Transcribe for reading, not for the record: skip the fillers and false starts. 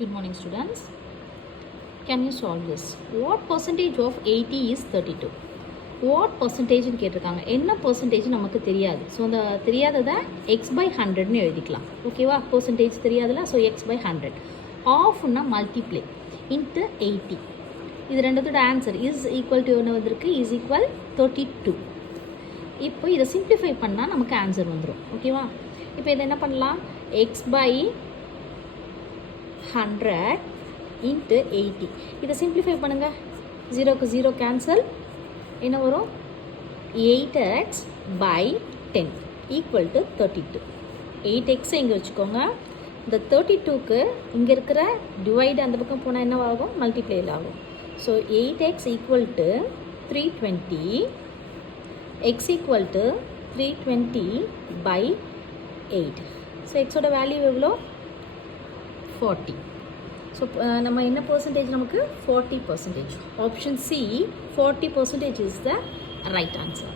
Good morning, students. Can you solve this? What percentage of 80 is 32? What percentage னு கேட்டிருக்காங்க. என்ன percentage நமக்கு தெரியாது. ஸோ அந்த தெரியாததை x by 100ன்னு எழுதிக்கலாம். ஓகேவா? percentage தெரியாதுல, ஸோ x by 100. ஆஃப்னா மல்டிப்ளை இன்ட்டு 80. இது ரெண்டுத்தோட ஆன்சர் இஸ் ஈக்குவல் டு ஒன்று வந்திருக்கு, இஸ் ஈக்குவல் 32. இப்போ இதை சிம்பிளிஃபை பண்ணால் நமக்கு ஆன்சர் வந்துடும். ஓகேவா? இப்போ இதை என்ன பண்ணலாம்? x by 100 into 80. இதை சிம்பிளிஃபை பண்ணுங்கள். 0க்கு 0 கேன்சல். என்ன வரும்? 8x by 10 equal to 32. 8x இங்கே வச்சுக்கோங்க. இந்த 32க்கு இங்கே இருக்கிற டிவைடு அந்த பக்கம் போனால் என்ன ஆகும்? மல்டிப்ளையில் ஆகும். So 8x equal to 320. x equal to 320 by 8. So எக்ஸோட வேல்யூ எவ்வளோ? 40. ஸோ நம்ம என்ன பர்சன்டேஜ் நமக்கு? 40%. Option C 40% is the right answer.